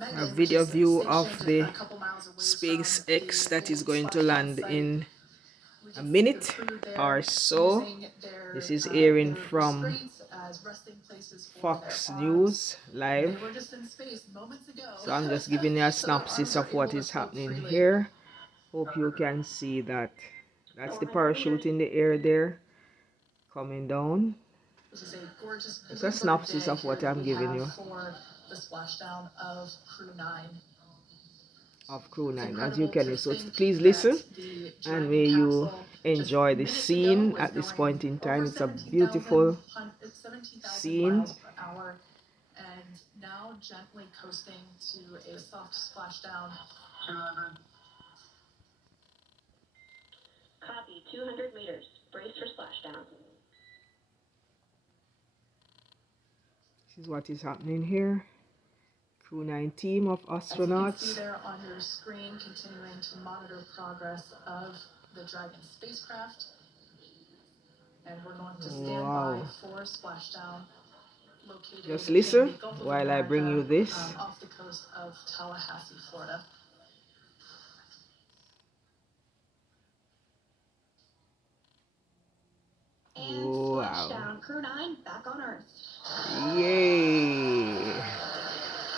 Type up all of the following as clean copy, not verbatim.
a video view of the SpaceX that is going to land in a minute or so. This is airing from Fox News Live. So I'm just giving you a synopsis of what is happening here. Hope you can see that. That's the parachute in the air there, coming down. It's a synopsis of what I'm giving you. The splashdown of Crew 9, as you can hear. So please listen and may you enjoy the scene at this point in time. It's a beautiful scene. And now gently coasting to a soft splashdown. 200. Copy, 200 meters. Brace for splashdown. This is what is happening here. Crew 9 team of astronauts. As you can see there on your screen, continuing to monitor progress of the Dragon spacecraft. And we're going to stand by for splashdown. Just listen while I bring you this. Off the coast of Tallahassee, Florida. And splashdown, Crew 9 back on Earth. Yay!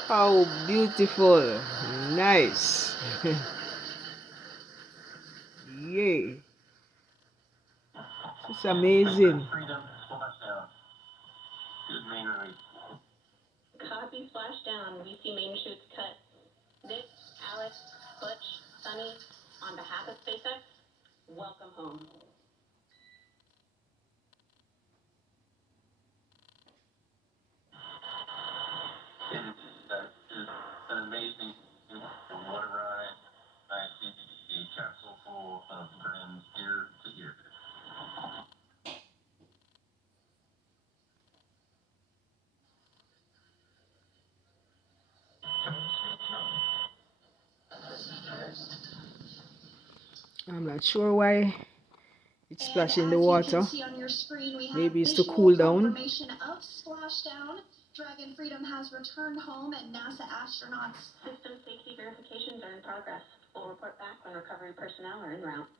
How beautiful! Nice! Yay! It's amazing. Copy, splashdown. We see main chutes cut. Nick, Alex, Butch, Sunny, on behalf of SpaceX, welcome home. It's an amazing water ride. I see a capsule full of friends ear to ear. I'm not sure why it's splashing the water. Maybe it's to cool down. Dragon Freedom has returned home and NASA astronauts. System safety verifications are in progress. We'll report back when recovery personnel are en route.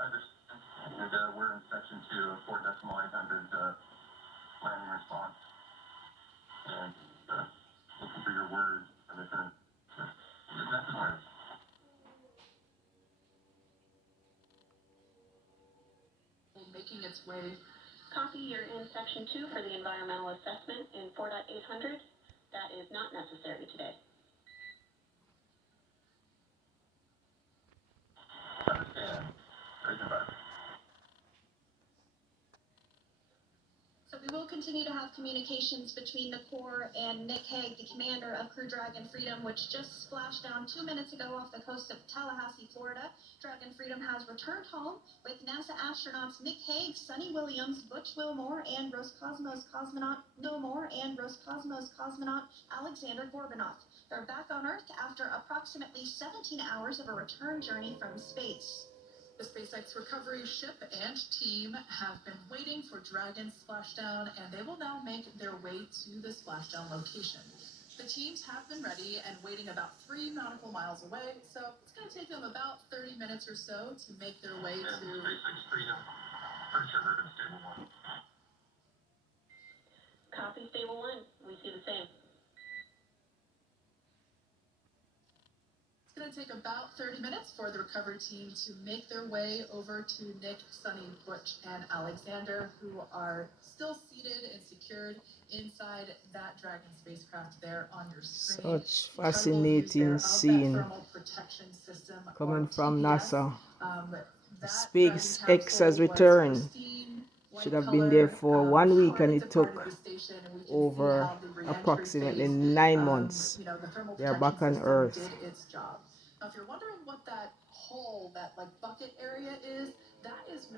Understand. And we're in section 2 of 4.800 landing response. And looking for your word and return. Is necessary. Making its way. Copy, you're in section 2 for the environmental assessment in 4.800. That is not necessary today. Understand. So we will continue to have communications between the Corps and Nick Hague, the commander of Crew Dragon Freedom, which just splashed down 2 minutes ago off the coast of Tallahassee, Florida. Dragon Freedom has returned home with NASA astronauts Nick Hague, Sunny Williams, Butch Wilmore, and Roscosmos cosmonaut Alexander Gorbunov. They're back on Earth after approximately 17 hours of a return journey from space. The SpaceX recovery ship and team have been waiting for Dragon's splashdown, and they will now make their way to the splashdown location. The teams have been ready and waiting about 3 nautical miles away, so it's going to take them about 30 minutes or so to make their way to SpaceX Freedom. Pretty sure we're in Stable 1. Copy, Stable 1. We see the same. It's going to take about 30 minutes for the recovery team to make their way over to Nick, Sunny, Butch, and Alexander, who are still seated and secured inside that Dragon spacecraft there on your screen. Such fascinating scene coming from NASA. SpaceX has returned. Should have been there for 1 week, and it took over approximately 9 months. They are back on Earth. Now, if you're wondering what that hole, that like bucket area is, that is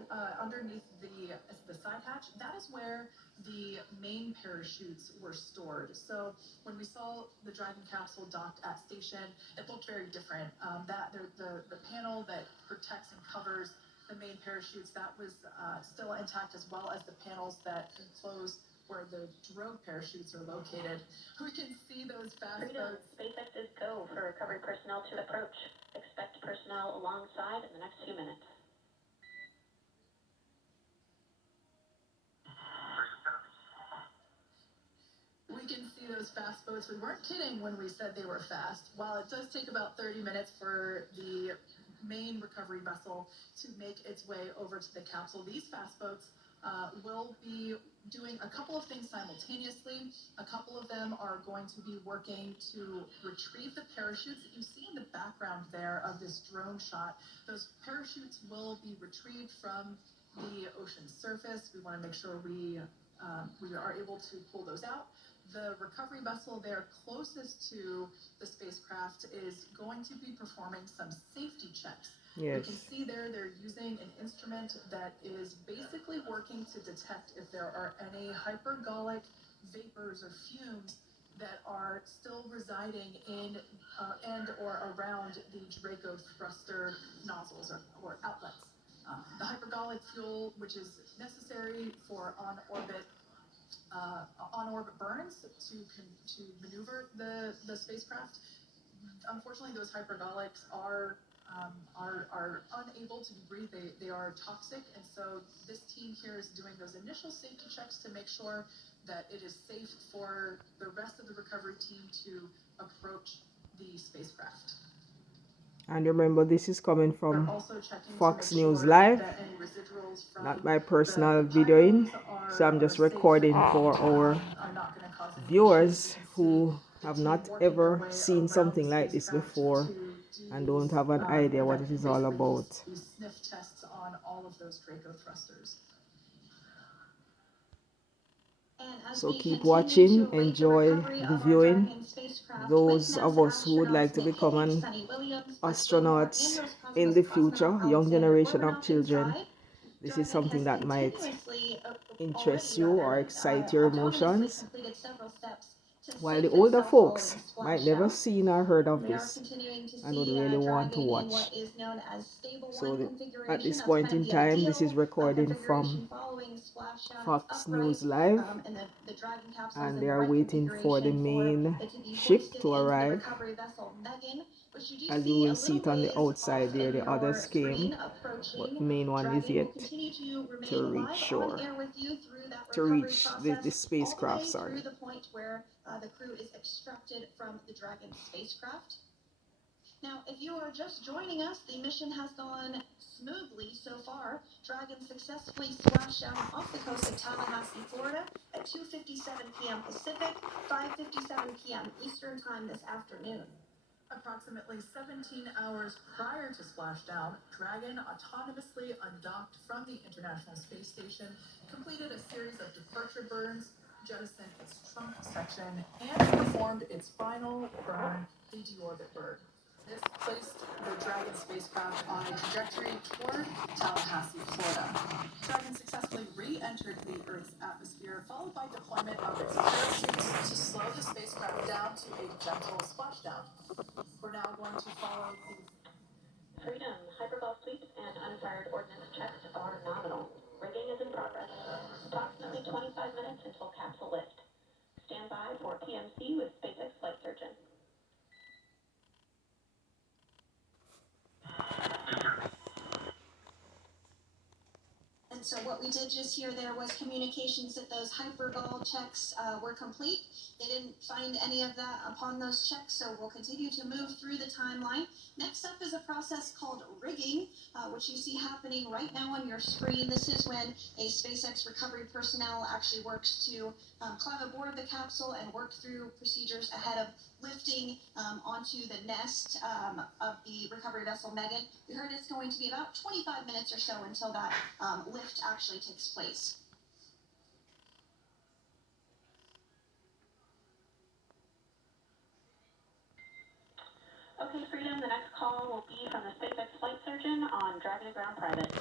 underneath the side hatch. That is where the main parachutes were stored. So when we saw the Dragon capsule docked at station, it looked very different. The panel that protects and covers the main parachutes, that was still intact, as well as the panels that enclose where the drogue parachutes are located. We can see those fast boats. SpaceX is go for recovery personnel to approach. Expect personnel alongside in the next few minutes. We can see those fast boats. We weren't kidding when we said they were fast. While it does take about 30 minutes for the main recovery vessel to make its way over to the capsule, these fast boats will be doing a couple of things simultaneously. A couple of them are going to be working to retrieve the parachutes that you see in the background there of this drone shot. Those parachutes will be retrieved from the ocean surface. We want to make sure we are able to pull those out. The recovery vessel there closest to the spacecraft is going to be performing some safety checks. Yes. You can see there they're using an instrument that is basically working to detect if there are any hypergolic vapors or fumes that are still residing in and or around the Draco thruster nozzles or outlets. The hypergolic fuel, which is necessary for on-orbit burns to maneuver the spacecraft. Unfortunately, those hypergolics are unable to be breathed. They are toxic, and so this team here is doing those initial safety checks to make sure that it is safe for the rest of the recovery team to approach the spacecraft. And remember, this is coming from Fox News Live, not my personal videoing. So I'm just recording for our viewers who have not ever seen something like this before and don't have an idea what it is all about. Sniff tests on all of those Draco thrusters. So keep watching, enjoy the viewing. Those of us who would like to become an astronauts in the future, young generation of children, this is something that might interest you or excite your emotions. While the older folks might never seen or heard of this and would really want to watch. So at this point in time, this is recording from Fox News Live, and they are waiting for the main ship to arrive. As you will see it on the outside there, the others came, but the main one is yet to reach shore, to reach the spacecraft, sorry. Through the point where the crew is extracted from the Dragon spacecraft. Now, if you are just joining us, the mission has gone smoothly so far. Dragon successfully splashed down off the coast of Tallahassee, Florida at 2:57 p.m. Pacific, 5:57 p.m. Eastern Time this afternoon. Approximately 17 hours prior to splashdown, Dragon autonomously undocked from the International Space Station, completed a series of departure burns, jettisoned its trunk section, and performed its final burn, the deorbit burn. This placed the Dragon spacecraft on a trajectory toward Tallahassee, Florida. Dragon successfully re-entered the Earth's atmosphere, followed by deployment of its parachutes to slow the spacecraft down to a gentle splashdown. We're now going to follow the Freedom, hyperball sweeps and unfired ordnance checks are nominal. Rigging is in progress. Approximately 25 minutes until capsule lift. Stand by for PMC with SpaceX flight surgeon. And so what we did just hear there was communications that those hypergol checks were complete. They didn't find any of that upon those checks, so we'll continue to move through the timeline. Next up is a process called rigging, which you see happening right now on your screen. This is when a SpaceX recovery personnel actually works to climb aboard the capsule and work through procedures ahead of lifting onto the nest of the recovery vessel Megan. We heard it's going to be about 25 minutes or so until that lift actually takes place. Okay, Freedom, the next call will be from the SpaceX flight surgeon on Dragon to Ground Private.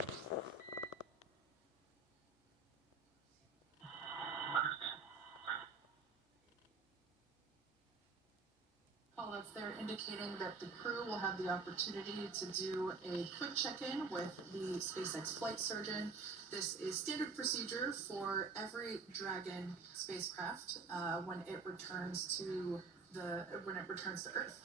Call callouts there indicating that the crew will have the opportunity to do a quick check-in with the SpaceX flight surgeon. This is standard procedure for every Dragon spacecraft when it returns to Earth.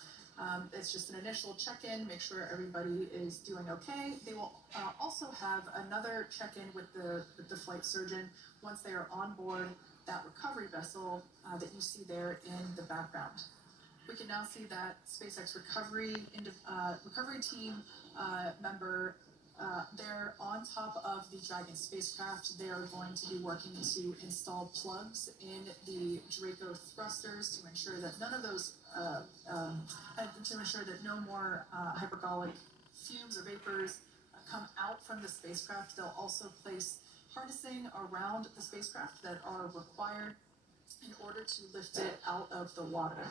It's just an initial check-in, make sure everybody is doing okay. They will also have another check-in with the flight surgeon once they are on board that recovery vessel that you see there in the background. We can now see that SpaceX recovery team member. They're on top of the Dragon spacecraft. They are going to be working to install plugs in the Draco thrusters to ensure that no more hypergolic fumes or vapors come out from the spacecraft. They'll also place harnessing around the spacecraft that are required in order to lift it out of the water.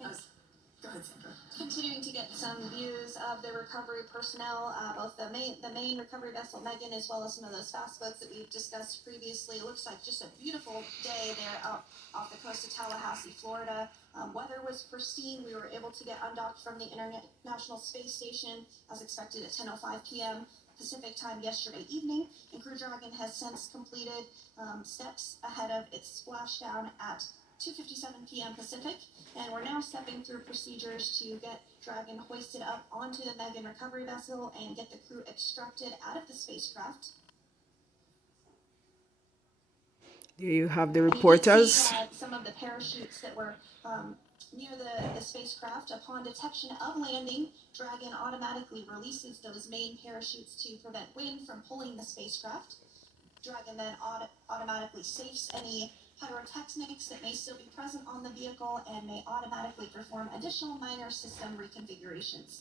Go ahead, Sandra. Continuing to get some views of the recovery personnel, both the main recovery vessel Megan, as well as some of those fast boats that we've discussed previously. It looks like just a beautiful day there out off the coast of Tallahassee, Florida. Weather was pristine. We were able to get undocked from the International Space Station as expected at 10:05 p.m. Pacific time yesterday evening, and Crew Dragon has since completed steps ahead of its splashdown at 2:57 p.m. Pacific, and we're now stepping through procedures to get Dragon hoisted up onto the Megan recovery vessel and get the crew extracted out of the spacecraft. There you have the reporters. Some of the parachutes that were near the spacecraft. Upon detection of landing, Dragon automatically releases those main parachutes to prevent wind from pulling the spacecraft. Dragon then automatically safes any pyrotechnics that may still be present on the vehicle and may automatically perform additional minor system reconfigurations.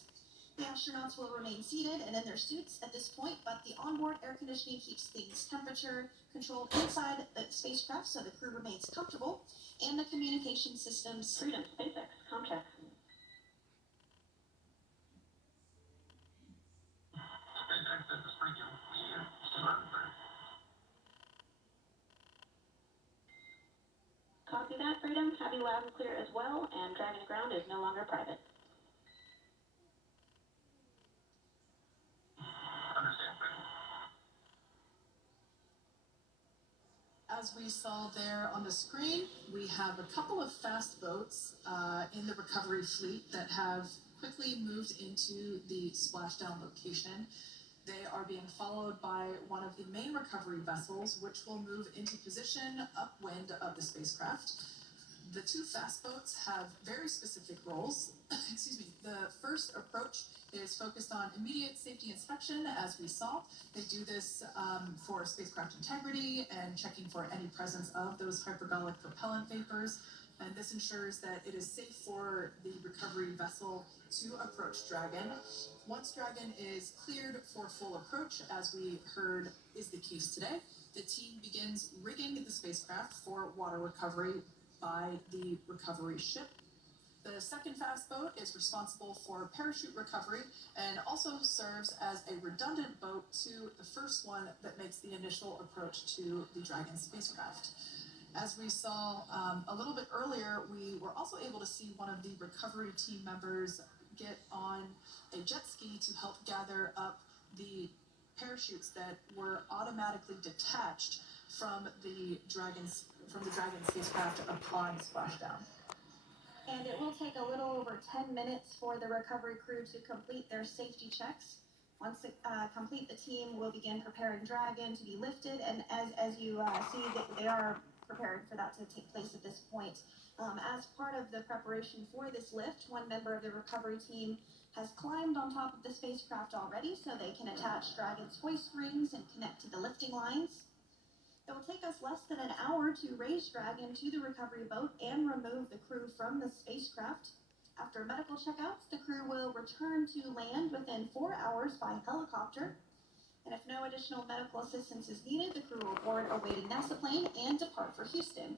The astronauts will remain seated and in their suits at this point, but the onboard air conditioning keeps things temperature controlled inside the spacecraft so the crew remains comfortable, and the communication systems. Freedom, SpaceX, Comcheck. Copy that, Freedom. Have you loud and clear as well, and Dragon Ground is no longer private. As we saw there on the screen, we have a couple of fast boats in the recovery fleet that have quickly moved into the splashdown location. They are being followed by one of the main recovery vessels, which will move into position upwind of the spacecraft. The two fast boats have very specific roles. Excuse me. The first approach is focused on immediate safety inspection, as we saw. They do this for spacecraft integrity and checking for any presence of those hypergolic propellant vapors. And this ensures that it is safe for the recovery vessel to approach Dragon. Once Dragon is cleared for full approach, as we heard is the case today, the team begins rigging the spacecraft for water recovery by the recovery ship. The second fast boat is responsible for parachute recovery and also serves as a redundant boat to the first one that makes the initial approach to the Dragon spacecraft. As we saw a little bit earlier, we were also able to see one of the recovery team members get on a jet ski to help gather up the parachutes that were automatically detached from the Dragon spacecraft upon splashdown. And it will take a little over 10 minutes for the recovery crew to complete their safety checks. Once complete, the team will begin preparing Dragon to be lifted, and as you see, they are preparing for that to take place at this point. As part of the preparation for this lift, one member of the recovery team has climbed on top of the spacecraft already so they can attach Dragon's hoist rings and connect to the lifting lines. It will take us less than an hour to raise Dragon to the recovery boat and remove the crew from the spacecraft. After medical checkouts, the crew will return to land within 4 hours by helicopter. And if no additional medical assistance is needed, the crew will board a waiting NASA plane and depart for Houston.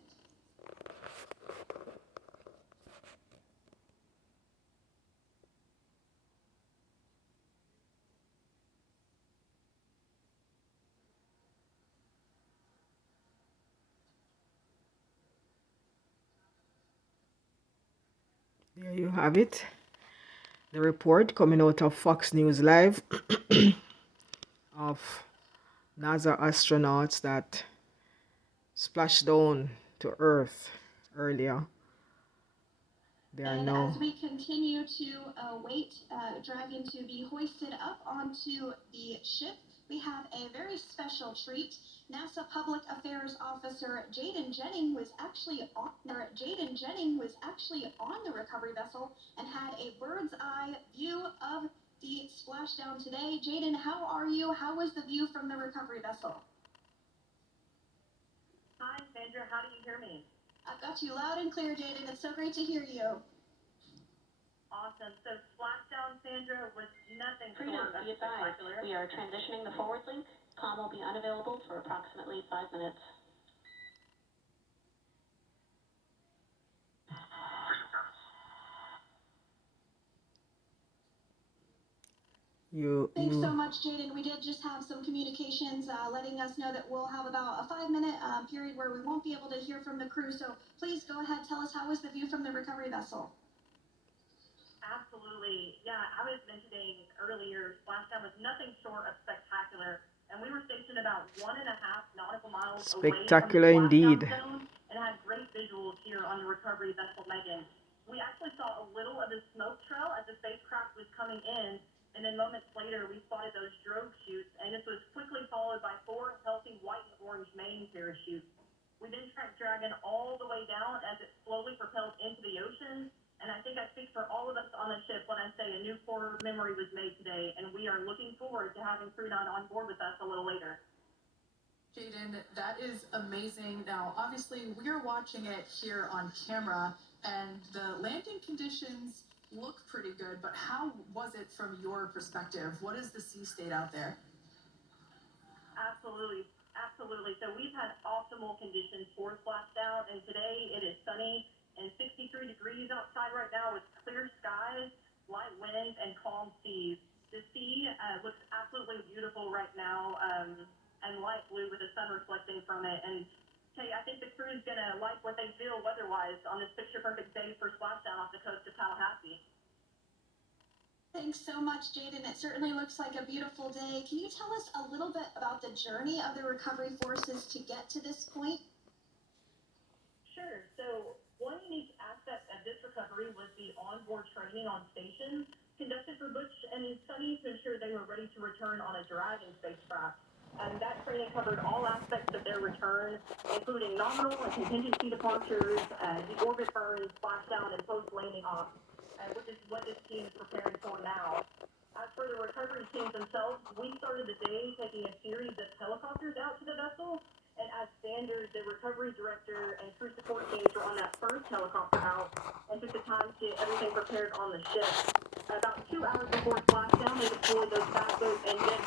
There you have it. The report coming out of Fox News Live of NASA astronauts that splashed down to Earth earlier. They are And now. as we continue to wait, Dragon to be hoisted up onto the ship, we have a very special treat. NASA Public Affairs Officer Jaden Jennings was actually on the recovery vessel and had a bird's eye view of the splashdown today. Jaden, how are you? How was the view from the recovery vessel? Hi, Sandra. How do you hear me? I've got you loud and clear, Jaden. It's so great to hear you. Awesome. So splashdown, Sandra, was nothing Freedom, short of be advised. spectacular. We are transitioning the forward link. Comm will be unavailable for approximately 5 minutes. Thanks so much, Jaden. We did just have some communications letting us know that we'll have about a 5-minute period where we won't be able to hear from the crew. So please go ahead, tell us, how was the view from the recovery vessel? Absolutely. Yeah, I was mentioning earlier, splashdown was nothing short of spectacular. And we were stationed about 1.5 nautical miles Spectacular away from the indeed. splashdown zone and had great visuals here on the recovery vessel Megan. We actually saw a little of the smoke trail as the spacecraft was coming in. And then moments later, we spotted those drogue chutes, and this was quickly followed by 4 healthy white and orange main parachutes. We then tracked Dragon all the way down as it slowly propelled into the ocean, and I think I speak for all of us on the ship when I say a new core memory was made today, and we are looking forward to having Crew 9 on board with us a little later. Jaden, that is amazing. Now, obviously, we're watching it here on camera, and the landing conditions look pretty good, but how was it from your perspective? What is the sea state out there? Absolutely. So we've had optimal conditions for splashdown, and today it is sunny and 63 degrees outside right now with clear skies, light winds, and calm seas. The sea looks absolutely beautiful right now, and light blue with the sun reflecting from it. And Kay, I think the crew is going to like what they feel weather-wise on this picture-perfect day for splashdown off the coast of Tallahassee. Thanks so much, Jaden. It certainly looks like a beautiful day. Can you tell us a little bit about the journey of the recovery forces to get to this point? Sure. So one unique aspect of this recovery was the onboard training on station conducted for Butch and Sunny to ensure they were ready to return on a Dragon spacecraft. And that training covered all aspects of their return, including nominal and contingency departures, deorbit burns, splashdown, and post-landing ops, which is what this team is preparing for now. As for the recovery teams themselves, we started the day taking a series of helicopters out to the vessel, and as standard, the recovery director and crew support teams were on that first helicopter out and took the time to get everything prepared on the ship. About 2 hours before splashdown, they deployed those backboat and jet